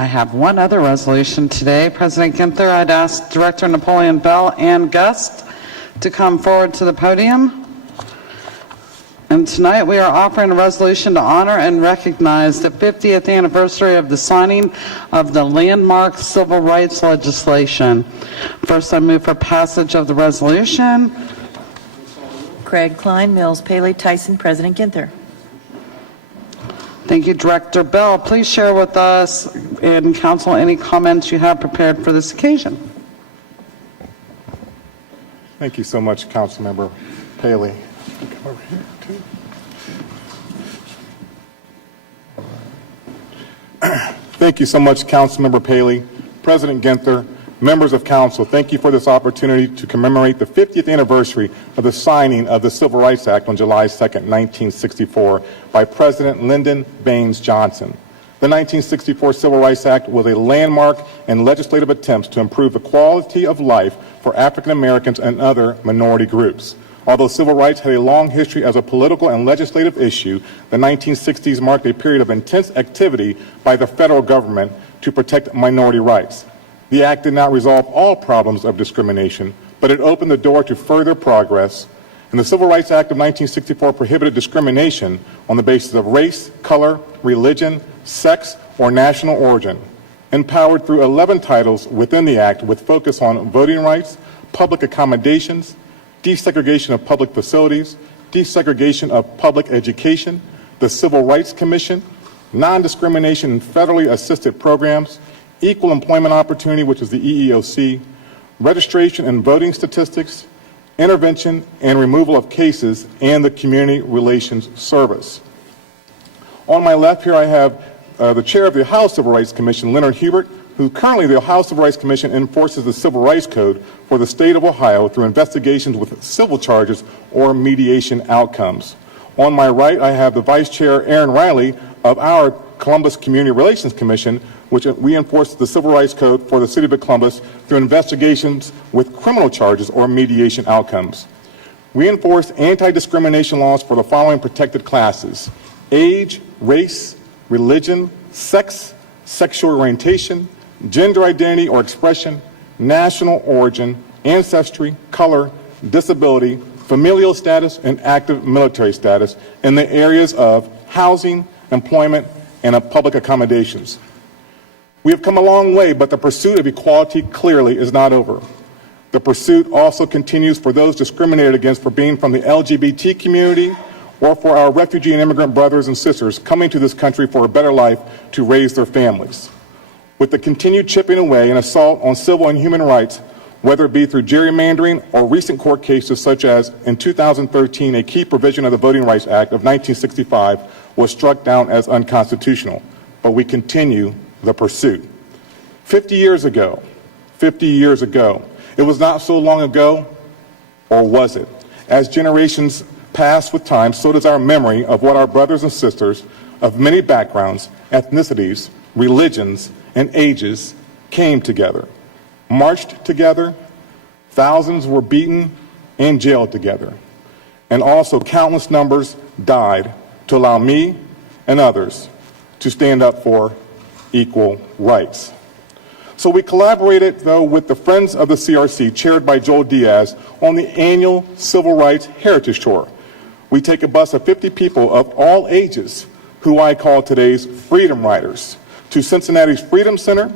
I have one other resolution today. President Ginther, I'd ask Director Napoleon Bell and guest to come forward to the podium. And tonight we are offering a resolution to honor and recognize the 50th anniversary of the signing of the landmark civil rights legislation. First, I move for passage of the resolution. Craig, Klein, Mills, Paley, Tyson, President Ginther. Thank you, Director Bell. Please share with us and Council any comments you have prepared for this occasion. Thank you so much, Councilmember Paley. Come over here, too. Thank you so much, Councilmember Paley, President Ginther, members of Council. Thank you for this opportunity to commemorate the 50th anniversary of the signing of the Civil Rights Act on July 2nd, 1964 by President Lyndon Baines Johnson. The 1964 Civil Rights Act was a landmark in legislative attempts to improve the quality of life for African Americans and other minority groups. Although civil rights had a long history as a political and legislative issue, the 1960s marked a period of intense activity by the federal government to protect minority rights. The act did not resolve all problems of discrimination, but it opened the door to further progress. And the Civil Rights Act of 1964 prohibited discrimination on the basis of race, color, religion, sex, or national origin, empowered through 11 titles within the act with focus on voting rights, public accommodations, desegregation of public facilities, desegregation of public education, the Civil Rights Commission, non-discrimination in federally assisted programs, equal employment opportunity, which is the EEOC, registration and voting statistics, intervention and removal of cases, and the Community Relations Service. On my left here I have the chair of the House Civil Rights Commission, Leonard Hubert, who currently the House Civil Rights Commission enforces the Civil Rights Code for the state of Ohio through investigations with civil charges or mediation outcomes. On my right, I have the Vice Chair, Aaron Riley, of our Columbus Community Relations Commission, which we enforce the Civil Rights Code for the City of Columbus through investigations with criminal charges or mediation outcomes. We enforce anti-discrimination laws for the following protected classes: age, race, religion, sex, sexual orientation, gender identity or expression, national origin, ancestry, color, disability, familial status, and active military status in the areas of housing, employment, and of public accommodations. We have come a long way, but the pursuit of equality clearly is not over. The pursuit also continues for those discriminated against for being from the LGBT community or for our refugee and immigrant brothers and sisters coming to this country for a better life to raise their families. With the continued chipping away and assault on civil and human rights, whether it be through gerrymandering or recent court cases such as in 2013, a key provision of the Voting Rights Act of 1965 was struck down as unconstitutional, but we continue the pursuit. 50 years ago, it was not so long ago, or was it? As generations pass with time, so does our memory of what our brothers and sisters of many backgrounds, ethnicities, religions, and ages came together, marched together, thousands were beaten and jailed together, and also countless numbers died to allow me and others to stand up for equal rights. So we collaborated, though, with the Friends of the CRC, chaired by Joel Diaz, on the annual Civil Rights Heritage Tour. We take a bus of 50 people of all ages, who I call today's Freedom Riders, to Cincinnati's Freedom Center, and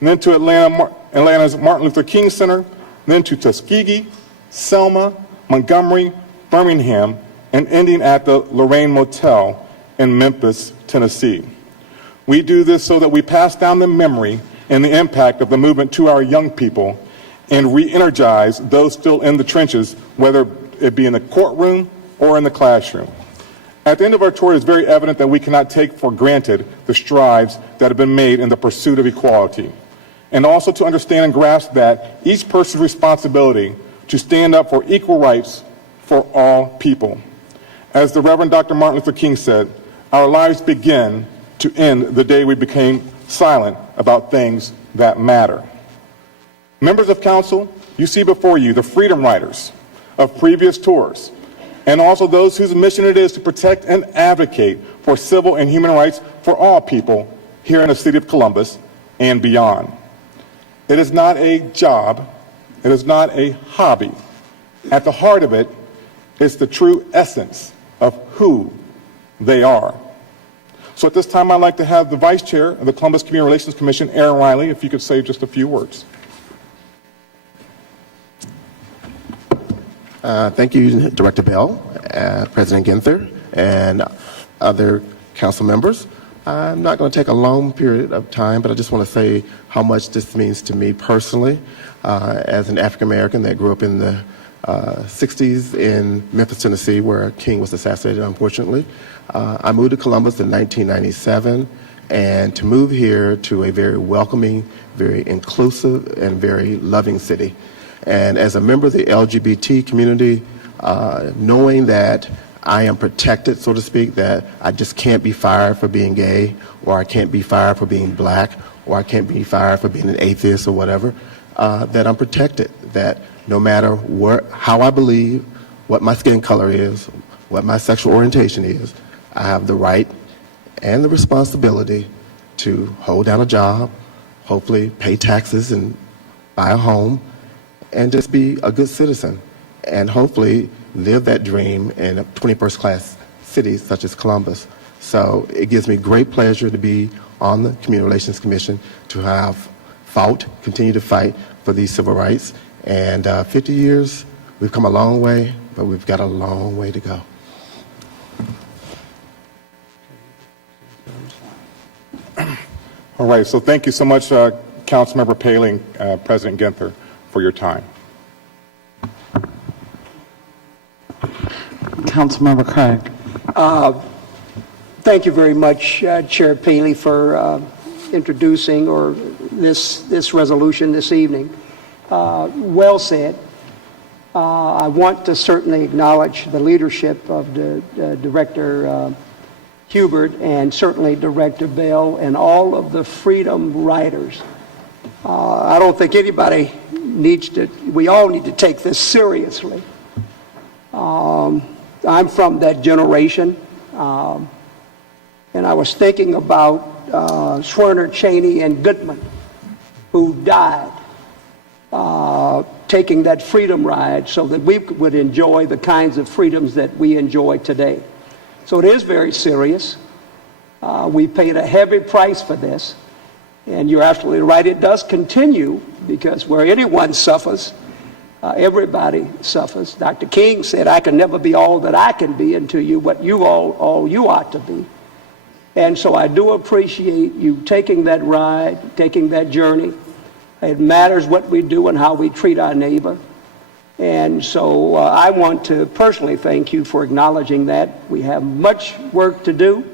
then to Atlanta's Martin Luther King Center, and then to Tuskegee, Selma, Montgomery, Birmingham, and ending at the Lorraine Motel in Memphis, Tennessee. We do this so that we pass down the memory and the impact of the movement to our young people and re-energize those still in the trenches, whether it be in the courtroom or in the classroom. At the end of our tour, it is very evident that we cannot take for granted the strides that have been made in the pursuit of equality, and also to understand and grasp that each person's responsibility to stand up for equal rights for all people. As the Reverend Dr. Martin Luther King said, our lives begin to end the day we became silent about things that matter. Members of council, you see before you the freedom riders of previous tours, and also those whose mission it is to protect and advocate for civil and human rights for all people here in the city of Columbus and beyond. It is not a job. It is not a hobby. At the heart of it is the true essence of who they are. So at this time, I'd like to have the Vice Chair of the Columbus Community Relations Commission, Aaron Riley, if you could say just a few words. Thank you, Director Bell, President Ginther, and other council members. I'm not going to take a long period of time, but I just want to say how much this means to me personally as an African American that grew up in the 60s in Memphis, Tennessee, where King was assassinated, unfortunately. I moved to Columbus in 1997, and to move here to a very welcoming, very inclusive, and very loving city. And as a member of the LGBT community, knowing that I am protected, so to speak, that I just can't be fired for being gay, or I can't be fired for being black, or I can't be fired for being an atheist or whatever, that I'm protected, that no matter how I believe, what my skin color is, what my sexual orientation is, I have the right and the responsibility to hold down a job, hopefully pay taxes and buy a home, and just be a good citizen, and hopefully live that dream in a 21st class city such as Columbus. So it gives me great pleasure to be on the Community Relations Commission, to have continue to fight for these civil rights. And 50 years, we've come a long way, but we've got a long way to go. All right, so thank you so much, Councilmember Paley and President Ginther, for your time. Councilmember Craig. Thank you very much, Chair Paley, for introducing this resolution this evening. Well said. I want to certainly acknowledge the leadership of the Director Hubert and certainly Director Bell and all of the freedom riders. I don't think anybody we all need to take this seriously. I'm from that generation, and I was thinking about Schwerner, Cheney, and Goodman, who died taking that freedom ride so that we would enjoy the kinds of freedoms that we enjoy today. So it is very serious. We paid a heavy price for this, and you're absolutely right. It does continue, because where anyone suffers, everybody suffers. Dr. King said, "I can never be all that I can be until you what you all you ought to be." And so I do appreciate you taking that ride, taking that journey. It matters what we do and how we treat our neighbor. And so I want to personally thank you for acknowledging that. We have much work to do,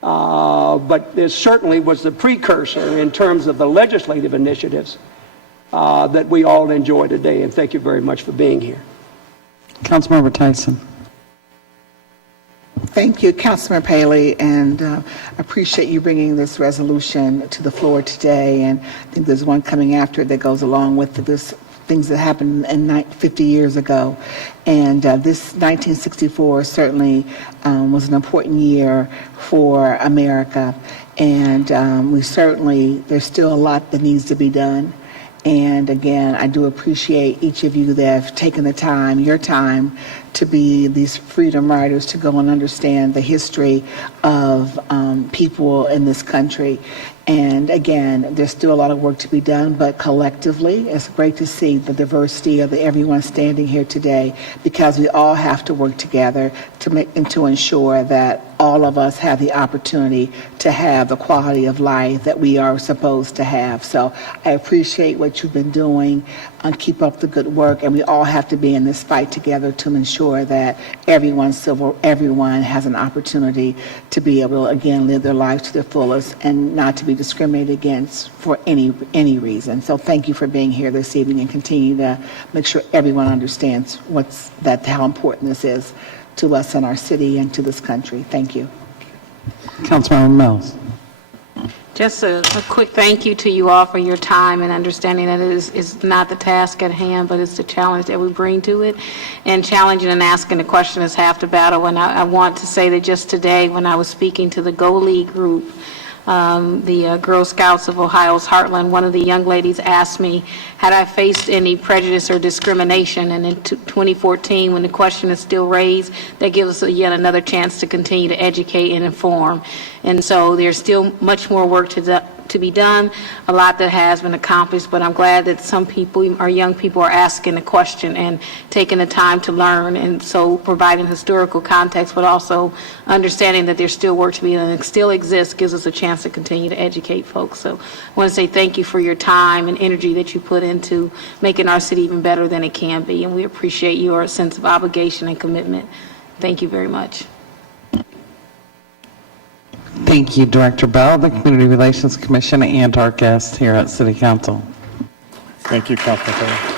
but this certainly was the precursor in terms of the legislative initiatives that we all enjoy today. And thank you very much for being here. Councilmember Tyson. Thank you, Councilman Paley, and appreciate you bringing this resolution to the floor today. And I think there's one coming after it that goes along with this things that happened 50 years ago. And this 1964 certainly was an important year for America. And there's still a lot that needs to be done. And again, I do appreciate each of you that have taken the time, your time, to be these freedom riders, to go and understand the history of people in this country. And again, there's still a lot of work to be done, but collectively, it's great to see the diversity of everyone standing here today, because we all have to work together to ensure that all of us have the opportunity to have the quality of life that we are supposed to have. So I appreciate what you've been doing, and keep up the good work. And we all have to be in this fight together to ensure that everyone has an opportunity to be able to, again, live their lives to their fullest and not to be discriminated against for any reason. So thank you for being here this evening, and continue to make sure everyone understands how important this is to us and our city and to this country. Thank you. Councilmember Mills. Just a quick thank you to you all for your time and understanding that it is not the task at hand, but it's the challenge that we bring to it. And challenging and asking the question is half the battle. And I want to say that just today, when I was speaking to the Go League group, the Girl Scouts of Ohio's Heartland. One of the young ladies asked me, had I faced any prejudice or discrimination? And in 2014, when the question is still raised, that gives us yet another chance to continue to educate and inform. And so there's still much more work to be done, a lot that has been accomplished, but I'm glad that some people, our young people, are asking the question and taking the time to learn, and so providing historical context, but also understanding that there's still work to be done and it still exists gives us a chance to continue to educate folks. So I want to say thank you for your time and energy that you put into making our city even better than it can be, and we appreciate your sense of obligation and commitment. Thank you very much. Thank you, Director Bell, the Community Relations Commission, and our guests here at City Council. Thank you, Councilman Paley.